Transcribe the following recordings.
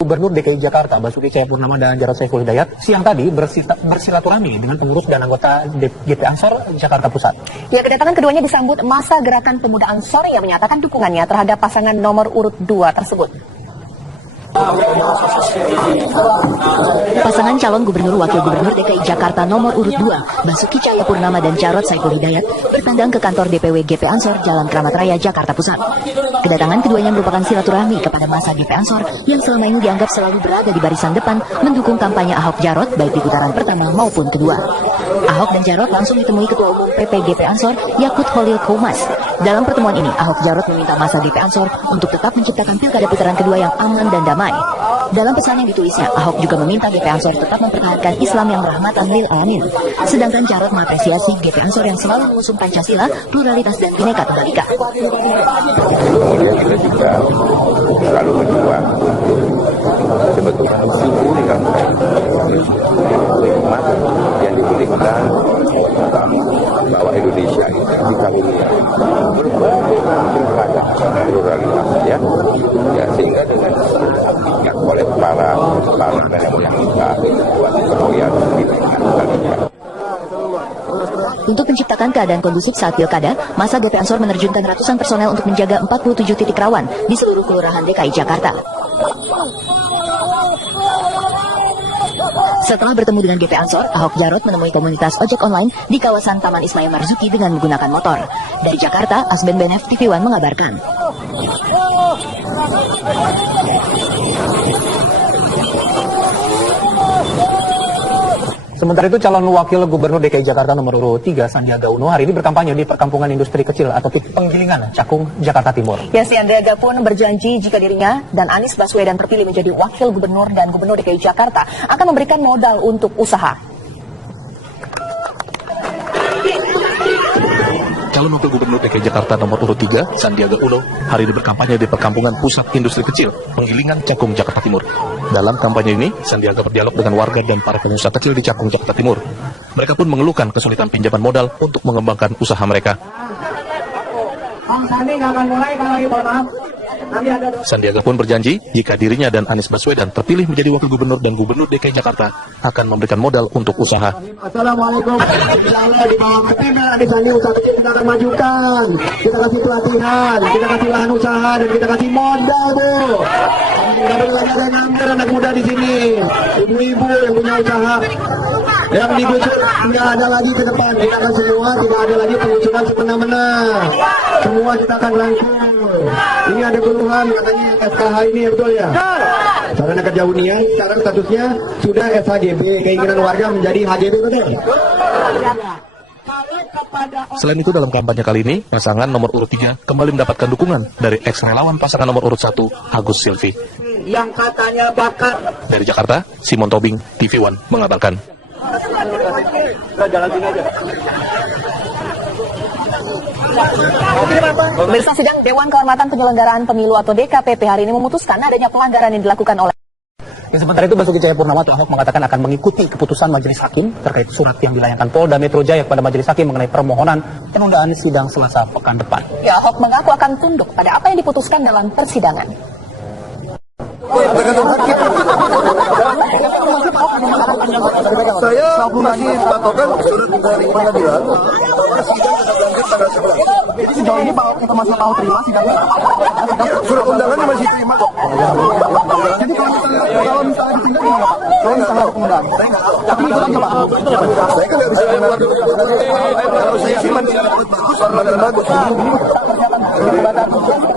Gubernur DKI Jakarta Basuki Cahayapurnama dan Jarod Saiful Hidayat siang tadi bersilaturahmi dengan pengurus dan anggota GP Ansor Jakarta Pusat. Ya, kedatangan keduanya disambut masa Gerakan Pemuda Ansor yang menyatakan dukungannya terhadap pasangan nomor urut 2 tersebut. Pasangan calon gubernur wakil gubernur DKI Jakarta nomor urut 2, Basuki Cahayapurnama dan Jarod Saiful Hidayat, bertandang ke kantor DPW GP Ansor Jalan Kramat Raya, Jakarta Pusat. Kedatangan keduanya merupakan silaturahmi kepada masa GP Ansor yang selama ini dianggap selalu berada di barisan depan mendukung kampanye Ahok Jarod baik di putaran pertama maupun kedua. Ahok dan Jarod langsung ditemui Ketua Umum PP GP Ansor Yakut Holil Koumas. Dalam pertemuan ini, Ahok Jarod meminta masa GP Ansor untuk tetap menciptakan pilkada putaran kedua yang aman dan damai. Dalam pesan yang ditulisnya, Ahok juga meminta GP Ansor tetap mempertahankan Islam yang rahmatan lil alamin. Sedangkan Jarod mengapresiasi GP Ansor yang selalu mengusung Pancasila, pluralitas dan Bhinneka Tunggal Ika. Kemudian kita juga selalu berjuang sebetulnya mensyukuri nikmat yang diberikan bahwa Indonesia ini dikaruniai berbagai pilkada pluralitas ya sehingga dengan diingat oleh para nenek moyang kita itu buat kemuliaan kalinya. Untuk menciptakan keadaan kondusif saat pilkada, masa GP Ansor menerjunkan ratusan personel untuk menjaga 47 titik rawan di seluruh kelurahan DKI Jakarta. Setelah bertemu dengan GP Ansor, Ahok Jarod menemui komunitas ojek online di kawasan Taman Ismail Marzuki dengan menggunakan motor. Dari Jakarta, Asben Benef TV One mengabarkan. Sementara itu, calon wakil gubernur DKI Jakarta nomor urut 3 Sandiaga Uno hari ini berkampanye di perkampungan industri kecil atau Penggilingan, Cakung, Jakarta Timur. Ya, Sandiaga pun berjanji jika dirinya dan Anies Baswedan terpilih menjadi wakil gubernur dan gubernur DKI Jakarta akan memberikan modal untuk usaha. Calon wakil gubernur DKI Jakarta nomor urut 3, Sandiaga Uno, hari ini berkampanye di perkampungan pusat industri kecil, Penggilingan, Cakung, Jakarta Timur. Dalam kampanye ini, Sandiaga berdialog dengan warga dan para pengusaha kecil di Cakung, Jakarta Timur. Mereka pun mengeluhkan kesulitan pinjaman modal untuk mengembangkan usaha mereka. Sandiaga pun berjanji jika dirinya dan Anies Baswedan terpilih menjadi wakil gubernur dan gubernur DKI Jakarta akan memberikan modal untuk usaha. Assalamualaikum. Insyaallah di bawah kepemimpinan Anies Sandi usaha kecil kita akan majukan. Kita kasih pelatihan, kita kasih lahan usaha dan kita kasih modal, Bu. Tidak perlu lagi ada nambah anak muda di sini. Ibu-ibu yang punya usaha yang digusur tidak ada lagi ke depan. Kita akan semua tidak ada lagi pengusuran semena-mena. Semua kita akan rangkul. Ini ada keluhan katanya SKH ini ya, betul ya? Sarana Kerja Hunian sekarang statusnya sudah SHGB, keinginan warga menjadi HGB, betul? Selain itu, dalam kampanye kali ini, pasangan nomor urut 3 kembali mendapatkan dukungan dari ex-relawan pasangan nomor urut 1, Agus Silvi. Yang katanya bakat. Dari Jakarta, Simon Tobing, TV One mengabarkan. Pemirsa, sidang Dewan Kehormatan Penyelenggaraan Pemilu atau DKPP hari ini memutuskan adanya pelanggaran yang dilakukan oleh. Sementara itu, Basuki Cahayapurnama atau Ahok mengatakan akan mengikuti keputusan Majelis Hakim terkait surat yang dilayangkan Polda Metro Jaya kepada Majelis Hakim mengenai permohonan penundaan sidang Selasa pekan depan. Ya, Ahok mengaku akan tunduk pada apa yang diputuskan dalam persidangan. Saya masih patokan surat dari pengadilan. Jadi sejauh ini Pak kita masih tahu terima sidangnya. Surat undangannya masih terima kok. Jadi kalau misalnya ditinggal gimana Pak? Kalau misalnya ada penundaan, tapi itu kan Pak. Saya kan nggak bisa mengatur. Kalau saya sih masih bagus, dan bagus.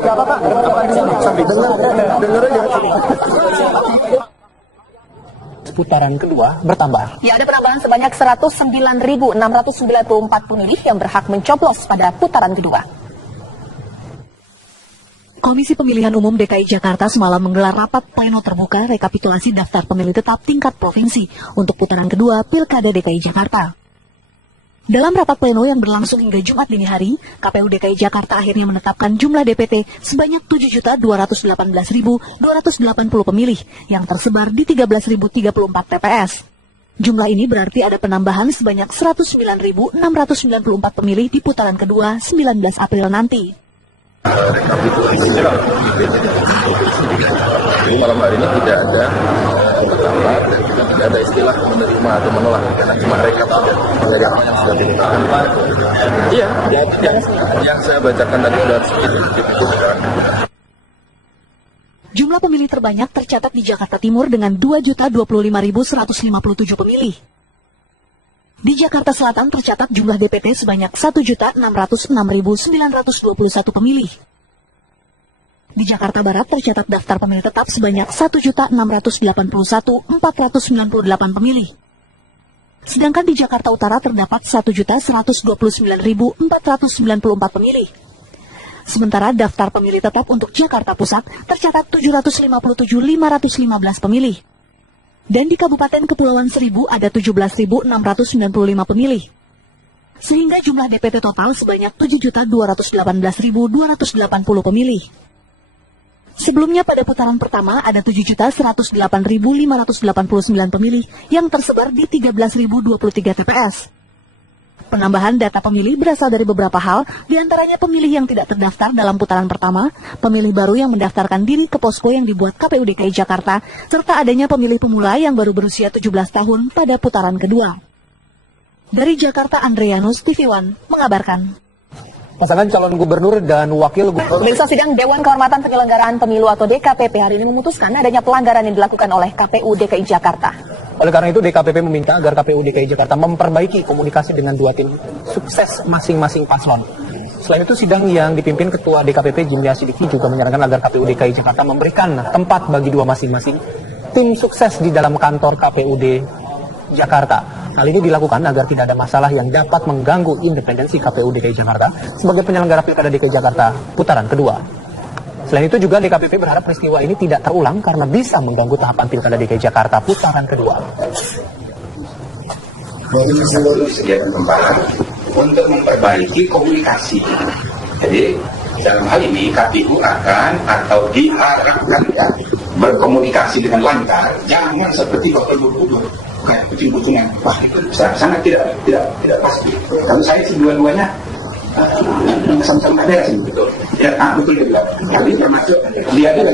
Siapa Pak? Sampai dengar aja. Putaran kedua bertambah. Ya, ada penambahan sebanyak 109.694 pemilih yang berhak mencoblos pada putaran kedua. Komisi Pemilihan Umum DKI Jakarta semalam menggelar rapat pleno terbuka rekapitulasi daftar pemilih tetap tingkat provinsi untuk putaran kedua Pilkada DKI Jakarta. Dalam rapat pleno yang berlangsung hingga Jumat dini hari, KPU DKI Jakarta akhirnya menetapkan jumlah DPT sebanyak 7.218.280 pemilih yang tersebar di 13.034 TPS. Jumlah ini berarti ada penambahan sebanyak 109.694 pemilih di putaran kedua 19 April nanti. rekapitulasi. Jadi malam hari ini tidak ada penetapan dan juga tidak ada istilah menerima atau menolak, karena cuma rekap saja dari apa yang sudah ditetapkan. Iya, yang saya bacakan tadi sudah itu sudah. Jumlah pemilih terbanyak tercatat di Jakarta Timur dengan 2.025.157 pemilih. Di Jakarta Selatan tercatat jumlah DPT sebanyak 1.606.921 pemilih. Di Jakarta Barat tercatat daftar pemilih tetap sebanyak 1.681.498 pemilih. Sedangkan di Jakarta Utara terdapat 1.129.494 pemilih. Sementara daftar pemilih tetap untuk Jakarta Pusat tercatat 757.515 pemilih. Dan di Kabupaten Kepulauan Seribu ada 17.695 pemilih. Sehingga jumlah DPT total sebanyak 7.218.280 pemilih. Sebelumnya pada putaran pertama ada 7.108.589 pemilih yang tersebar di 13.023 TPS. Penambahan data pemilih berasal dari beberapa hal, diantaranya pemilih yang tidak terdaftar dalam putaran pertama, pemilih baru yang mendaftarkan diri ke posko yang dibuat KPU DKI Jakarta, serta adanya pemilih pemula yang baru berusia 17 tahun pada putaran kedua. Dari Jakarta, Andreanus, TV One, mengabarkan. Pasangan calon gubernur dan wakil gubernur. Pemirsa, sidang Dewan Kehormatan Penyelenggaraan Pemilu atau DKPP hari ini memutuskan adanya pelanggaran yang dilakukan oleh KPU DKI Jakarta. Oleh karena itu, DKPP meminta agar KPU DKI Jakarta memperbaiki komunikasi dengan dua tim sukses masing-masing paslon. Selain itu, sidang yang dipimpin Ketua DKPP Jimli Asidiki juga menyarankan agar KPU DKI Jakarta memberikan tempat bagi dua masing-masing tim sukses di dalam kantor KPUD Jakarta. Hal ini dilakukan agar tidak ada masalah yang dapat mengganggu independensi KPU DKI Jakarta sebagai penyelenggara Pilkada DKI Jakarta putaran kedua. Selain itu juga DKPP berharap peristiwa ini tidak terulang karena bisa mengganggu tahapan Pilkada DKI Jakarta putaran kedua. Disediakan tempat untuk memperbaiki komunikasi. Jadi dalam hal ini KPU akan atau diharapkan ya berkomunikasi dengan lancar, jangan seperti waktu dulu kayak kucing-kucingan. Wah, itu sangat tidak pasti. Kalau saya sih dua-duanya sama-sama beres ini, betul. Ya, betul dia bilang. Kali termasuk dia lagi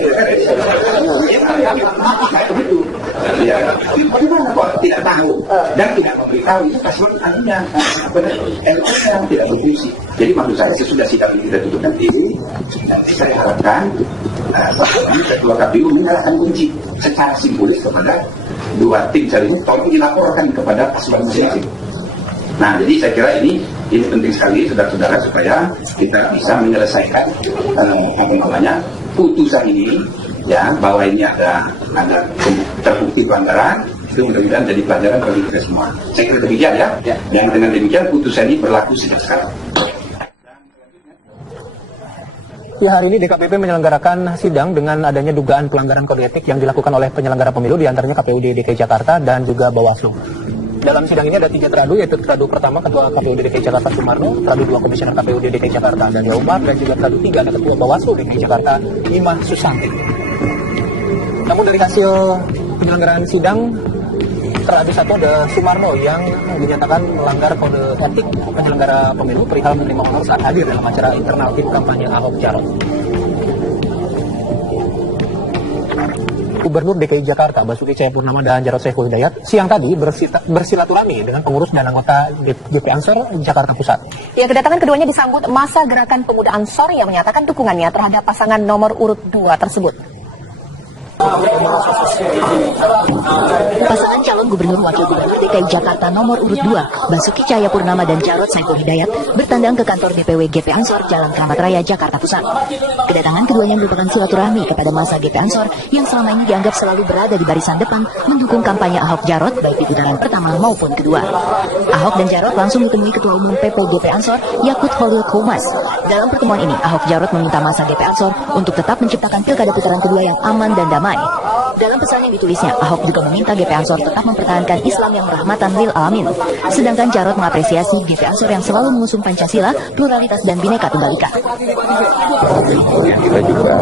begitu. Ya, bagaimana kok tidak tahu dan tidak memberitahu itu paslon artinya yang tidak berfungsi. Jadi maksud saya sesudah sidang ini kita tutup nanti saya harapkan Ketua KPU menyerahkan kunci secara simbolis kepada dua tim ini, tolong dilaporkan kepada paslon masing-masing. Nah, jadi saya kira ini penting sekali saudara-saudara supaya kita bisa menyelesaikan putusan ini ya, bahwa ini ada terbukti pelanggaran, itu mudah-mudahan jadi pelajaran bagi kita semua. Saya kira demikian ya. Dan dengan demikian putusan ini berlaku sejak sekarang. Ya, hari ini DKPP menyelenggarakan sidang dengan adanya dugaan pelanggaran kode etik yang dilakukan oleh penyelenggara pemilu, diantaranya KPUD DKI Jakarta dan juga Bawaslu. Dalam sidang ini ada 3 teradu, yaitu teradu pertama Ketua KPUD DKI Jakarta Sumarno, teradu 2 Komisioner KPUD DKI Jakarta Dania Umar, dan juga teradu 3 ada Ketua Bawaslu DKI Jakarta Ima Susanti. Namun dari hasil penyelenggaraan sidang, teradu 1 ada Sumarno yang dinyatakan melanggar kode etik penyelenggara pemilu perihal menerima honor saat hadir dalam acara internal tim kampanye Ahok Jarot. Gubernur DKI Jakarta Basuki Cahayapurnama dan Jarod Saiful Hidayat siang tadi bersilaturahmi dengan pengurus dan anggota GP Ansor Jakarta Pusat. Ya, kedatangan keduanya disambut masa gerakan pemuda Ansor yang menyatakan dukungannya terhadap pasangan nomor urut 2 tersebut. Pasangan calon gubernur wakil gubernur DKI Jakarta nomor urut 2, Basuki Cahayapurnama dan Jarod Saiful Hidayat bertandang ke kantor DPW GP Ansor Jalan Keramat Raya, Jakarta Pusat. Kedatangan keduanya merupakan silaturahmi kepada masa GP Ansor yang selama ini dianggap selalu berada di barisan depan mendukung kampanye Ahok Jarot baik di putaran pertama maupun kedua. Ahok dan Jarot langsung ditemui Ketua Umum PP GP Ansor Yakut Holil Koumas. Dalam pertemuan ini, Ahok Jarot meminta masa GP Ansor untuk tetap menciptakan pilkada putaran kedua yang aman dan damai. Dalam pesan yang ditulisnya, Ahok juga meminta GP Ansor tetap mempertahankan Islam yang rahmatan lil alamin. Sedangkan Jarot mengapresiasi GP Ansor yang selalu mengusung Pancasila, pluralitas dan Bhinneka Tunggal Ika. Kita juga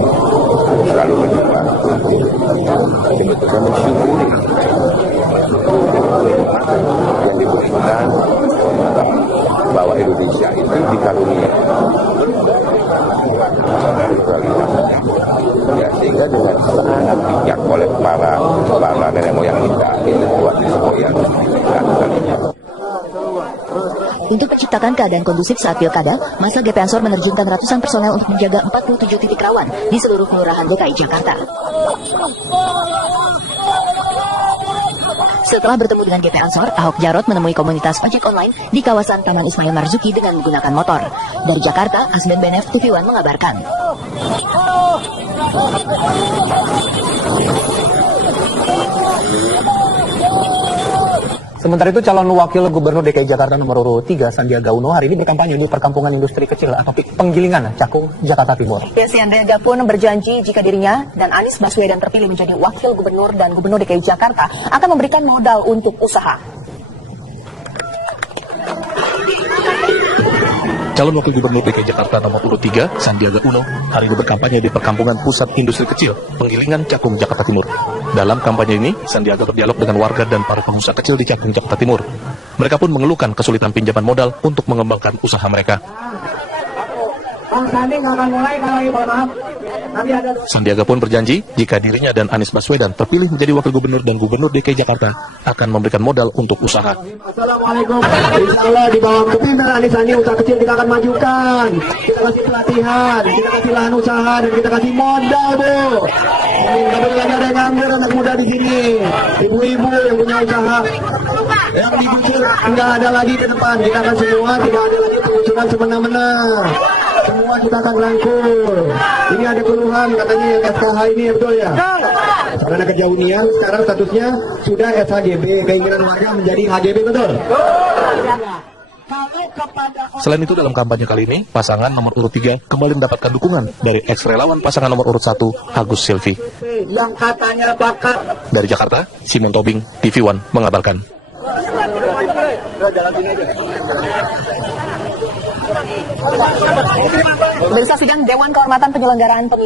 selalu berdoa, betul-betul mensyukuri yang diberikan bahwa Indonesia itu dikaruniai ya, sehingga dengan sangat bijak oleh para nenek moyang kita ini buat semboyan Untuk menciptakan keadaan kondusif saat pilkada, masa GP Ansor menerjunkan ratusan personel untuk menjaga 47 titik rawan di seluruh kelurahan DKI Jakarta. Setelah bertemu dengan GP Ansor, Ahok Jarot menemui komunitas ojek online di kawasan Taman Ismail Marzuki dengan menggunakan motor. Dari Jakarta, Asden Benef TV One mengabarkan. Sementara itu, calon wakil gubernur DKI Jakarta nomor urut 3 Sandiaga Uno hari ini berkampanye di perkampungan industri kecil atau Penggilingan, Cakung, Jakarta Timur. Sandiaga pun berjanji jika dirinya dan Anies Baswedan terpilih menjadi wakil gubernur dan gubernur DKI Jakarta akan memberikan modal untuk usaha. Calon wakil gubernur DKI Jakarta nomor urut 3 Sandiaga Uno hari ini berkampanye di perkampungan pusat industri kecil Penggilingan, Cakung, Jakarta Timur. Dalam kampanye ini, Sandiaga berdialog dengan warga dan para pengusaha kecil di Cakung, Jakarta Timur. Mereka pun mengeluhkan kesulitan pinjaman modal untuk mengembangkan usaha mereka. Sandiaga pun berjanji jika dirinya dan Anies Baswedan terpilih menjadi wakil gubernur dan gubernur DKI Jakarta akan memberikan modal untuk usaha. Assalamualaikum. Insya Allah di bawah kepemimpinan Anies Sandi usaha kecil kita akan majukan. Kita kasih pelatihan, kita kasih lahan usaha dan kita kasih modal, Bu. Kebetulan ada yang nganggur anak muda di sini, ibu-ibu yang punya usaha, yang digusur nggak ada lagi ke depan. Kita akan semua tidak ada lagi pengusuran semena-mena. Semua kita akan rangkul. Ini ada keluhan katanya yang SKH ini, betul ya? Karena kejauhan sekarang statusnya sudah SHGB, keinginan warga menjadi HGB, betul? Selain itu, dalam kampanye kali ini, pasangan nomor urut 3 kembali mendapatkan dukungan dari ex-relawan pasangan nomor urut 1, Agus Silvi. Yang katanya bakat. Dari Jakarta, Simon Tobing, TV One mengabarkan. Pemirsa, sidang Dewan Kehormatan Penyelenggaraan Pemilu